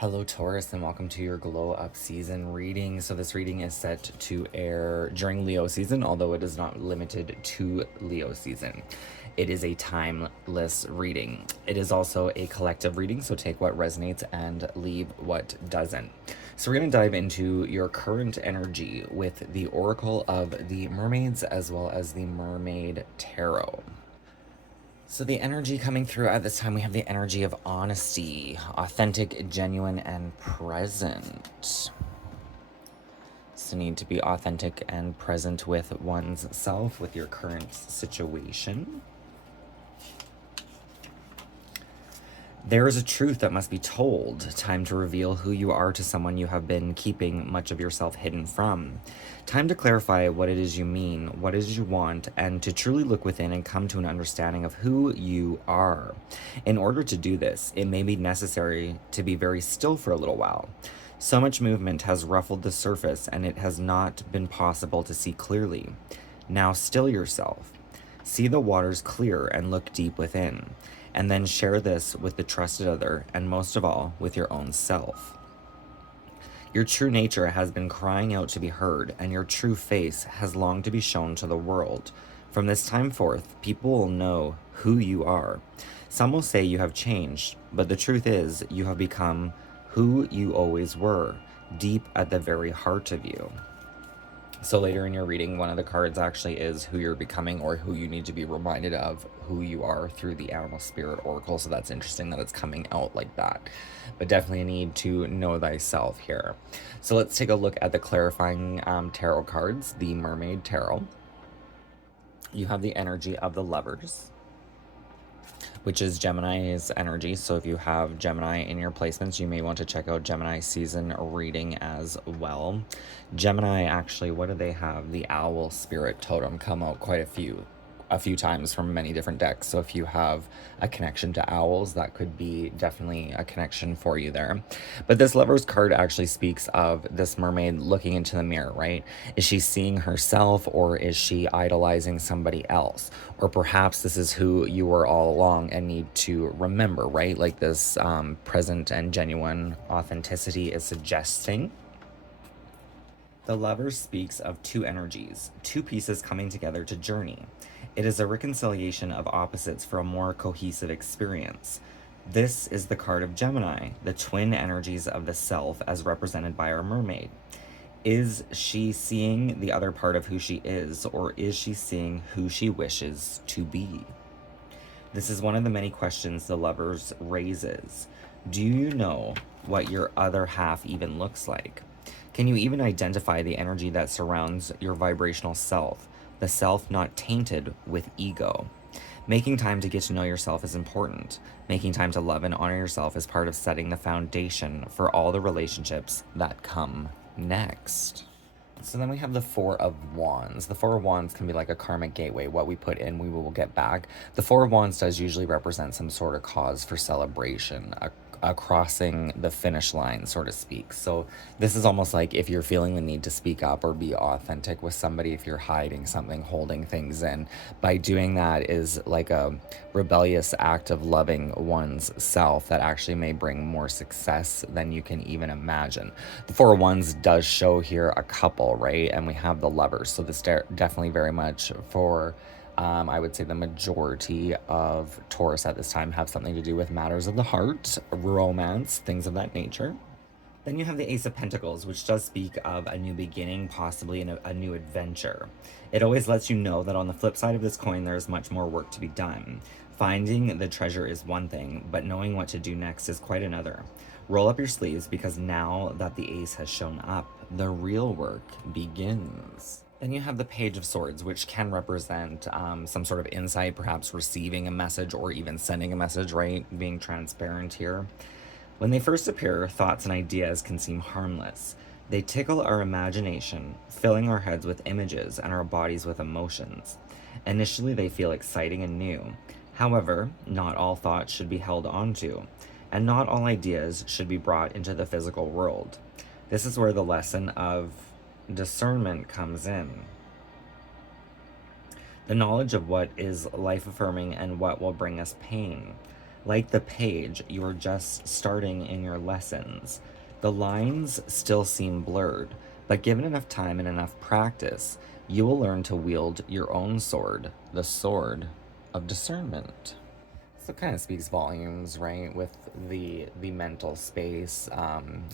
Hello, Taurus, and welcome to your Glow Up season reading. So, this reading is set to air during Leo season, although it is not limited to Leo season. It is a timeless reading. It is also a collective reading, so take what resonates and leave what doesn't. So, we're going to dive into your current energy with the Oracle of the Mermaids as well as the Mermaid Tarot. So the energy coming through at this time, we have the energy of honesty, authentic, genuine, and present. So need to be authentic and present with one's self, with your current situation. There is a truth that must be told. Time to reveal who you are to someone you have been keeping much of yourself hidden from. Time to clarify what it is you mean, what it is you want, and to truly look within and come to an understanding of who you are. In order to do this, it may be necessary to be very still for a little while. So much movement has ruffled the surface and it has not been possible to see clearly. Now still yourself. See the waters clear and look deep within. And then share this with the trusted other, and most of all, with your own self. Your true nature has been crying out to be heard, and your true face has longed to be shown to the world. From this time forth, people will know who you are. Some will say you have changed, but the truth is, you have become who you always were, deep at the very heart of you. So later in your reading, one of the cards actually is who you're becoming, or who you need to be reminded of who you are through the animal spirit oracle. So that's interesting that it's coming out like that, but definitely a need to know thyself here. So let's take a look at the clarifying tarot cards, the Mermaid Tarot. You have the energy of the Lovers, which is Gemini's energy. So if you have Gemini in your placements, you may want to check out Gemini season reading as well. Gemini, actually, what do they have? The owl spirit totem come out quite a few times from many different decks. So if you have a connection to owls, that could be definitely a connection for you there. But this Lover's card actually speaks of this mermaid looking into the mirror, right? Is she seeing herself, or is she idolizing somebody else? Or perhaps this is who you were all along and need to remember, right? Like this present and genuine authenticity is suggesting. The Lover speaks of two energies, two pieces coming together to journey. It is a reconciliation of opposites for a more cohesive experience. This is the card of Gemini, the twin energies of the self as represented by our mermaid. Is she seeing the other part of who she is, or is she seeing who she wishes to be? This is one of the many questions the Lovers raises. Do you know what your other half even looks like? Can you even identify the energy that surrounds your vibrational self, the self not tainted with ego? Making time to get to know yourself is important. Making time to love and honor yourself is part of setting the foundation for all the relationships that come next. So then we have the Four of Wands. The Four of Wands can be like a karmic gateway. What we put in, we will get back. The Four of Wands does usually represent some sort of cause for celebration, a crossing the finish line, so to speak. So this is almost like if you're feeling the need to speak up or be authentic with somebody, if you're hiding something, holding things in, by doing that is like a rebellious act of loving one's self that actually may bring more success than you can even imagine. The Four of Wands does show here a couple, right? And we have the Lovers. So this definitely very much for I would say the majority of Taurus at this time have something to do with matters of the heart, romance, things of that nature. Then you have the Ace of Pentacles, which does speak of a new beginning, possibly a new adventure. It always lets you know that on the flip side of this coin, there is much more work to be done. Finding the treasure is one thing, but knowing what to do next is quite another. Roll up your sleeves, because now that the ace has shown up, the real work begins. Then you have the Page of Swords, which can represent some sort of insight, perhaps receiving a message or even sending a message, right? Being transparent here. When they first appear, thoughts and ideas can seem harmless. They tickle our imagination, filling our heads with images and our bodies with emotions. Initially, they feel exciting and new. However, not all thoughts should be held onto, and not all ideas should be brought into the physical world. This is where the lesson of discernment comes in. The knowledge of what is life-affirming and what will bring us pain. Like the page, you are just starting in your lessons. The lines still seem blurred, but given enough time and enough practice, you will learn to wield your own sword, the sword of discernment. So it kind of speaks volumes, right? With the mental space,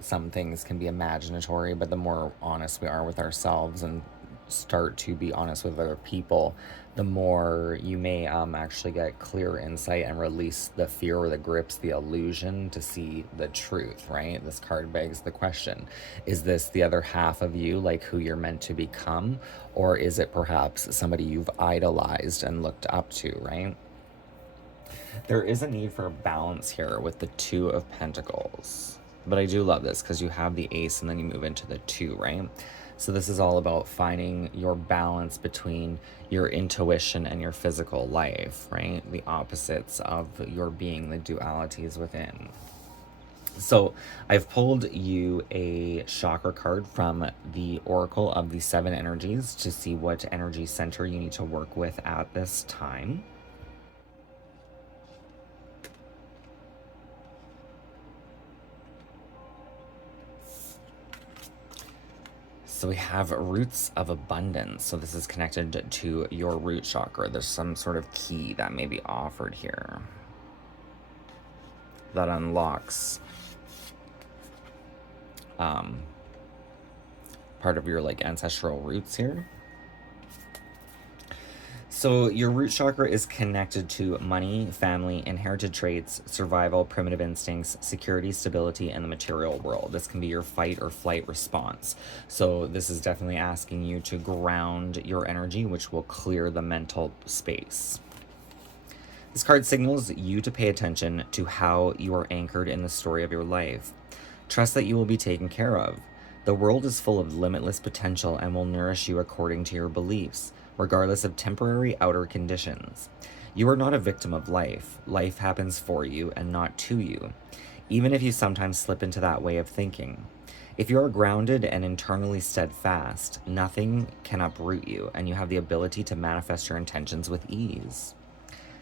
some things can be imaginatory, but the more honest we are with ourselves and start to be honest with other people, the more you may actually get clear insight and release the fear or the grips, the illusion to see the truth, right? This card begs the question, is this the other half of you, like who you're meant to become? Or is it perhaps somebody you've idolized and looked up to, right? There is a need for balance here with the Two of Pentacles. But I do love this because you have the Ace and then you move into the Two, right? So this is all about finding your balance between your intuition and your physical life, right? The opposites of your being, the dualities within. So I've pulled you a chakra card from the Oracle of the Seven Energies to see what energy center you need to work with at this time. So we have roots of abundance. So this is connected to your root chakra. There's some sort of key that may be offered here that unlocks part of your like ancestral roots here. So your root chakra is connected to money, family, inherited traits, survival, primitive instincts, security, stability, and the material world. This can be your fight or flight response. So this is definitely asking you to ground your energy, which will clear the mental space. This card signals you to pay attention to how you are anchored in the story of your life. Trust that you will be taken care of. The world is full of limitless potential and will nourish you according to your beliefs, regardless of temporary outer conditions. You are not a victim of life. Life happens for you and not to you, even if you sometimes slip into that way of thinking. If you are grounded and internally steadfast, nothing can uproot you, and you have the ability to manifest your intentions with ease.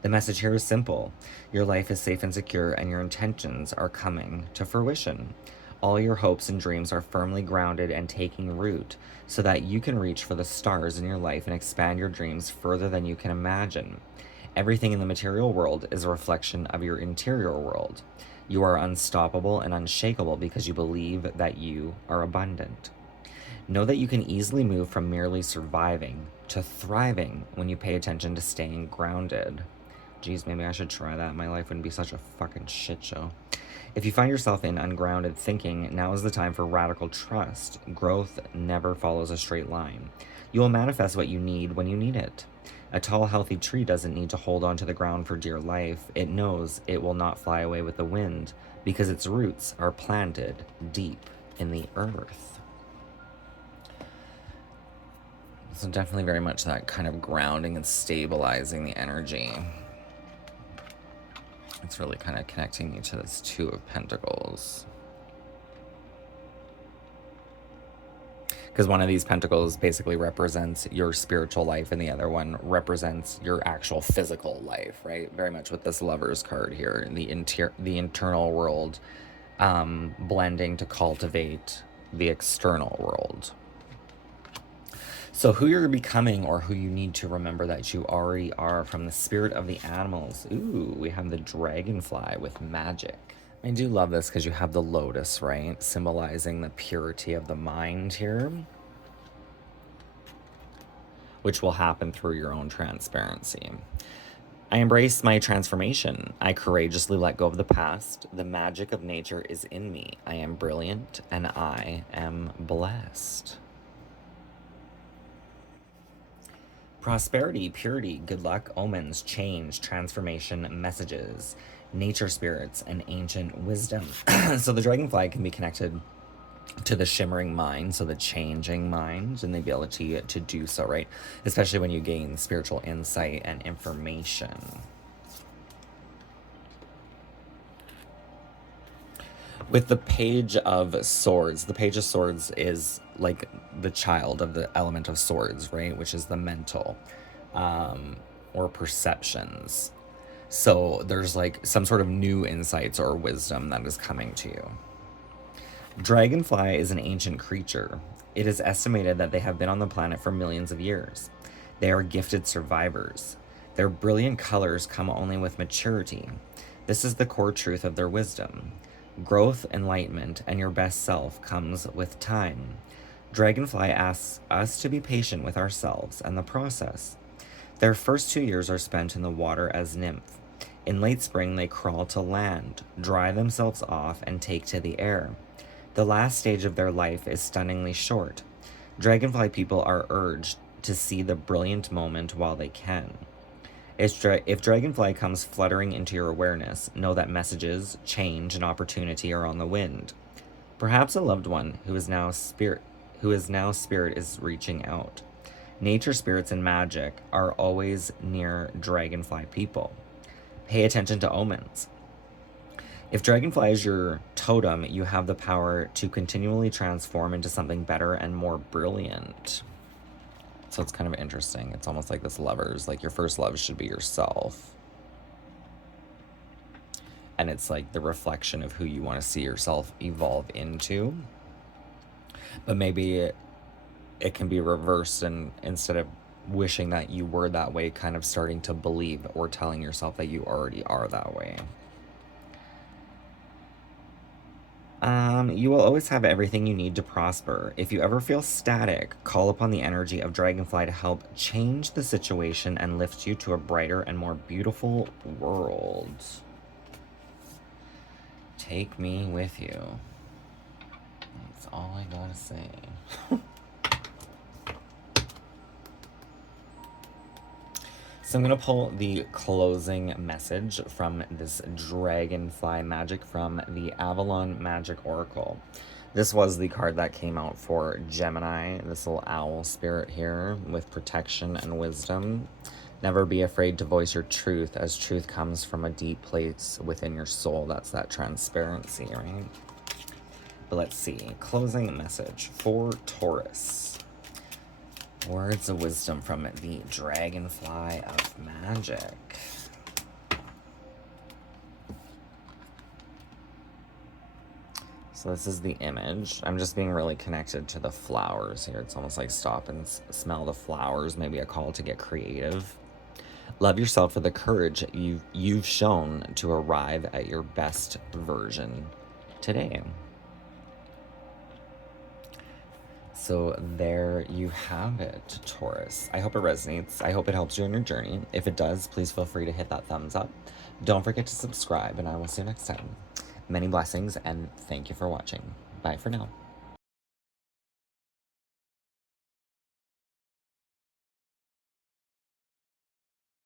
The message here is simple. Your life is safe and secure, and your intentions are coming to fruition. All your hopes and dreams are firmly grounded and taking root so that you can reach for the stars in your life and expand your dreams further than you can imagine. Everything in the material world is a reflection of your interior world. You are unstoppable and unshakable because you believe that you are abundant. Know that you can easily move from merely surviving to thriving when you pay attention to staying grounded. Geez, maybe I should try that. My life wouldn't be such a fucking shit show. If you find yourself in ungrounded thinking, now is the time for radical trust. Growth never follows a straight line. You will manifest what you need when you need it. A tall, healthy tree doesn't need to hold on to the ground for dear life. It knows it will not fly away with the wind because its roots are planted deep in the earth. So definitely very much that kind of grounding and stabilizing the energy. It's really kind of connecting you to this Two of Pentacles. Because one of these pentacles basically represents your spiritual life and the other one represents your actual physical life, right? Very much with this Lover's card here, the internal world blending to cultivate the external world. So who you're becoming or who you need to remember that you already are from the spirit of the animals. Ooh, we have the Dragonfly with magic. I do love this because you have the lotus, right? Symbolizing the purity of the mind here, which will happen through your own transparency. I embrace my transformation. I courageously let go of the past. The magic of nature is in me. I am brilliant and I am blessed. Prosperity, purity, good luck, omens, change, transformation, messages, nature spirits, and ancient wisdom. So the dragonfly can be connected to the shimmering mind, so the changing mind, and the ability to do so, right? Especially when you gain spiritual insight and information. With the Page of Swords, the Page of Swords is like the child of the element of swords, right? Which is the mental or perceptions. So there's like some sort of new insights or wisdom that is coming to you. Dragonfly is an ancient creature. It is estimated that they have been on the planet for millions of years. They are gifted survivors. Their brilliant colors come only with maturity. This is the core truth of their wisdom. Growth, enlightenment, and your best self comes with time. Dragonfly asks us to be patient with ourselves and the process. Their first 2 years are spent in the water as nymph. In late spring, they crawl to land, dry themselves off, and take to the air. The last stage of their life is stunningly short. Dragonfly people are urged to see the brilliant moment while they can. If Dragonfly comes fluttering into your awareness, know that messages, change, and opportunity are on the wind. Perhaps a loved one who is now spirit is reaching out. Nature spirits and magic are always near Dragonfly people. Pay attention to omens. If Dragonfly is your totem, you have the power to continually transform into something better and more brilliant. So it's kind of interesting. It's almost like this Lovers, like your first love should be yourself. And it's like the reflection of who you want to see yourself evolve into. But maybe it can be reversed, and instead of wishing that you were that way, kind of starting to believe or telling yourself that you already are that way. You will always have everything you need to prosper. If you ever feel static, call upon the energy of Dragonfly to help change the situation and lift you to a brighter and more beautiful world. Take me with you. That's all I gotta say. So I'm going to pull the closing message from this Dragonfly magic from the Avalon Magic Oracle. This was the card that came out for Gemini, this little owl spirit here with protection and wisdom. Never be afraid to voice your truth, as truth comes from a deep place within your soul. That's that transparency, right? But let's see. Closing message for Taurus. Words of wisdom from the Dragonfly of Magic. So this is the image. I'm just being really connected to the flowers here. It's almost like stop and smell the flowers. Maybe a call to get creative. Love yourself for the courage you've shown to arrive at your best version today. So there you have it, Taurus. I hope it resonates. I hope it helps you in your journey. If it does, please feel free to hit that thumbs up. Don't forget to subscribe, and I will see you next time. Many blessings, and thank you for watching. Bye for now.